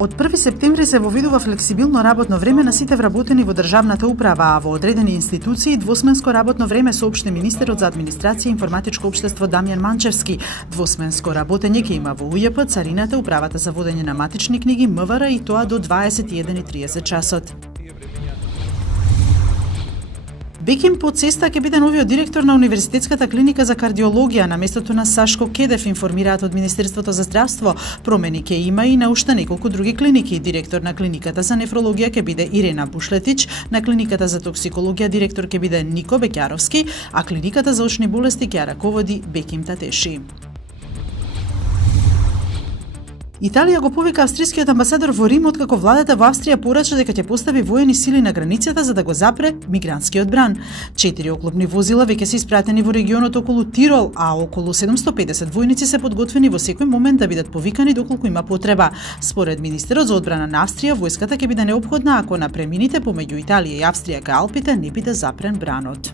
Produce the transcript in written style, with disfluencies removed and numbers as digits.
Од 1 септември се воведува флексибилно работно време на сите вработени во државната управа, а во одредени институции двосменско работно време, соопшти министерот за администрација и информатичко општество Дамјан Манчевски. Двосменско работење ќе има во УЈП, Царината, Управата за водење на матични книги, МВР и тоа до 21:30 часот. Беким Поцеста ќе биде новиот директор на Универзитетската клиника за кардиологија на местото на Сашко Кедев, информираат од Министерството за здравство. Промени ќе има и на уште неколку други клиники. Директор на клиниката за нефрологија ќе биде Ирена Бушлетич, на клиниката за токсикологија директор ќе биде Нико Беќаровски, а клиниката за очни болести ќе раководи Беким Татеши. Италија го повика австрискиот амбасадор во Рим откако владата во Австрија порача дека ќе постави воени сили на границата за да го запре мигрантскиот бран. 4 оклопни возила веќе се испратени во регионот околу Тирол, а околу 750 војници се подготвени во секој момент да бидат повикани доколку има потреба. Според министерот за одбрана на Австрија, војската ќе биде неопходна ако на премините помеѓу Италија и Австрија кај Алпите не биде запрен бранот.